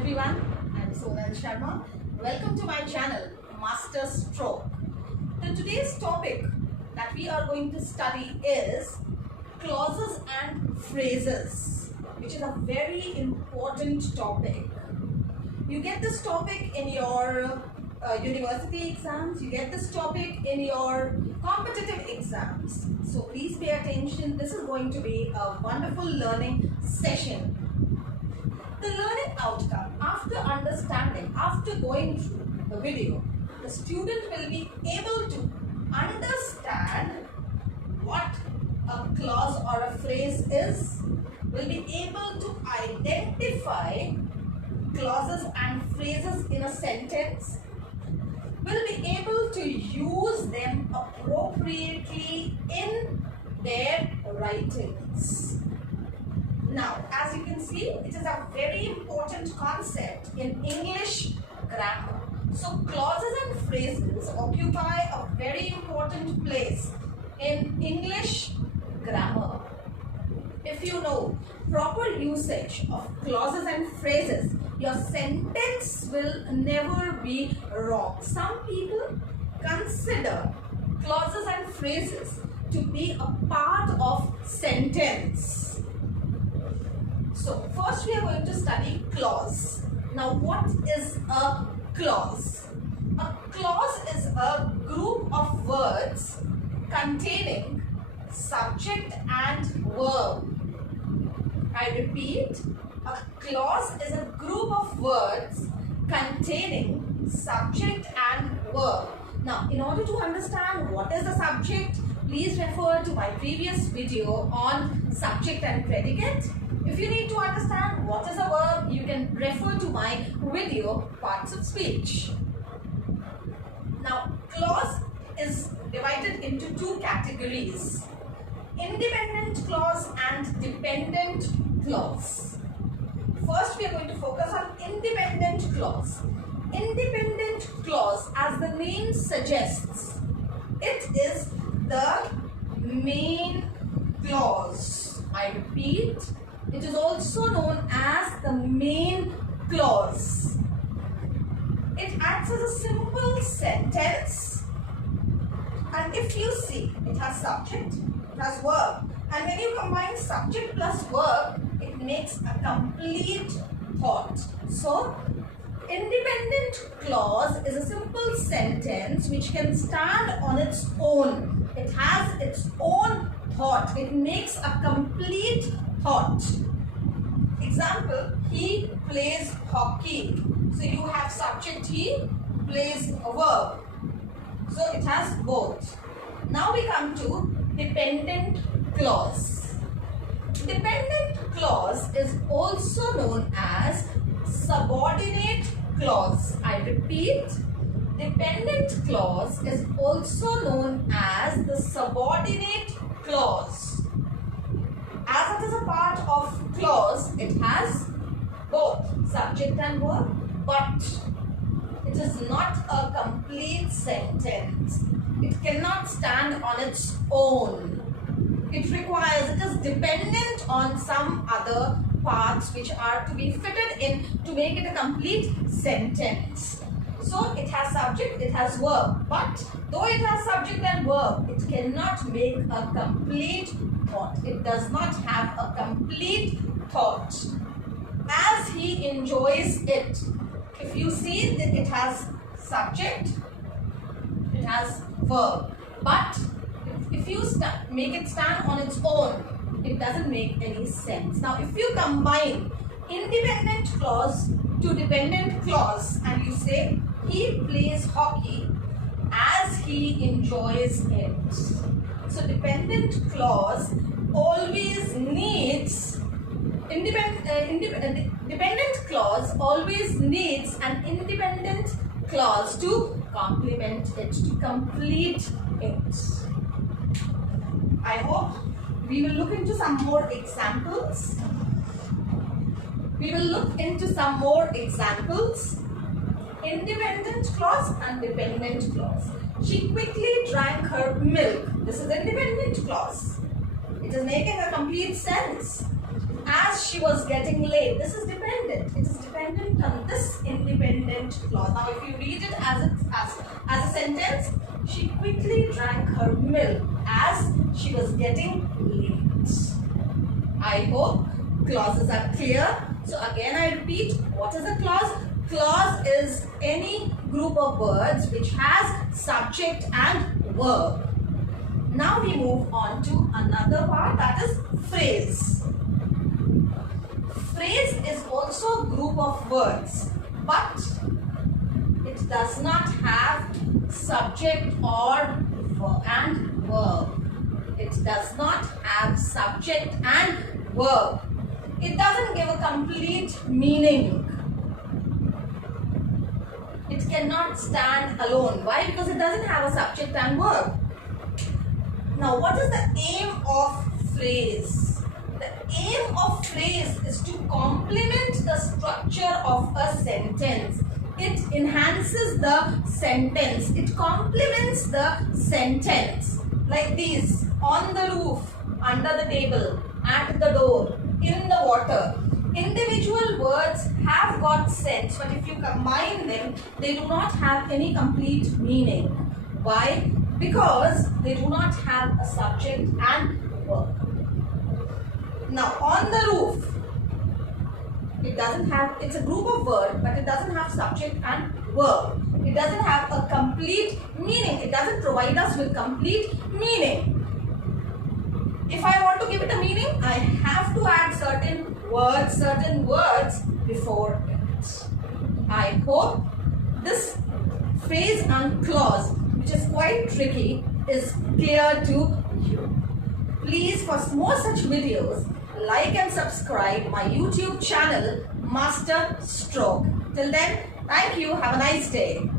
everyone, I'm Sonal Sharma. Welcome to my channel, Master Stroke. So today's topic that we are going to study is clauses and phrases, which is a very important topic. You get this topic in your university exams, you get this topic in your competitive exams. So please pay attention. This is going to be a wonderful learning session. The learning outcome, after understanding, after going through the video, the student will be able to understand what a clause or a phrase is, will be able to identify clauses and phrases in a sentence, will be able to use them appropriately in their writings. Now, as you can see, it is a very important concept in English grammar. So, clauses and phrases occupy a very important place in English grammar. If you know proper usage of clauses and phrases, your sentence will never be wrong. Some people consider clauses and phrases to be a part of sentence. So, first we are going to study clause. Now, what is a clause? A clause is a group of words containing subject and verb. I repeat, a clause is a group of words containing subject and verb. Now, in order to understand what is the subject, please refer to my previous video on subject and predicate. If you need to understand what is a verb, you can refer to my video, Parts of Speech. Now, clause is divided into two categories: independent clause and dependent clause. First, we are going to focus on independent clause. Independent clause, as the name suggests, it is the main clause. I repeat, it is also known as the main clause. It acts as a simple sentence, and if you see, it has subject, it has verb, and when you combine subject plus verb, it makes a complete thought. So, independent clause is a simple sentence which can stand on its own. It has its own thought. It makes a complete thought. Example, he plays hockey. So you have subject, he plays a verb. So it has both. Now we come to dependent clause. Dependent clause is also known as subordinate clause. I repeat, dependent clause is also known as the subordinate clause. As it is a part of clause, it has both subject and verb, but it is not a complete sentence. It cannot stand on its own. It is dependent on some other parts which are to be fitted in to make it a complete sentence. So it has subject, it has verb, but though it has subject and verb, it cannot make a complete thought. It does not have a complete thought as he enjoys it. If you see that it has subject, it has verb, but if you make it stand on its own, it doesn't make any sense. Now, if you combine independent clause to dependent clause and you say he plays hockey as he enjoys it. So, dependent clause always needs dependent clause always needs an independent clause to complement it, to complete it. I hope we will look into some more examples. Independent clause and dependent clause. She quickly drank her milk. This is independent clause. It is making a complete sense. As she was getting late, this is dependent. It is dependent on clause. Now if you read it as a sentence, she quickly drank her milk as she was getting late. I hope clauses are clear. So again I repeat, what is a clause? Clause is any group of words which has subject and verb. Now we move on to another part, that is phrase. Phrase is also a group of words, but it does not have subject or and verb. It does not have subject and verb. It doesn't give a complete meaning. It cannot stand alone. Why? Because it doesn't have a subject and verb. Now, what is the aim of phrase? The aim of phrase is to complement the structure of a sentence. It enhances the sentence. It complements the sentence. Like these: on the roof, under the table, at the door, in the water. Individual words have got sense, but if you combine them, they do not have any complete meaning. Why? Because they do not have a subject and verb. Now, on the roof, it doesn't have, it's a group of words, but it doesn't have subject and verb. It doesn't have a complete meaning. It doesn't provide us with complete meaning. If I want to give it a meaning, I have to add certain words before it. I hope this phrase and clause, which is quite tricky, is clear to you. Please, for more such videos, like and subscribe my YouTube channel, Master Stroke. Till then, thank you. Have a nice day.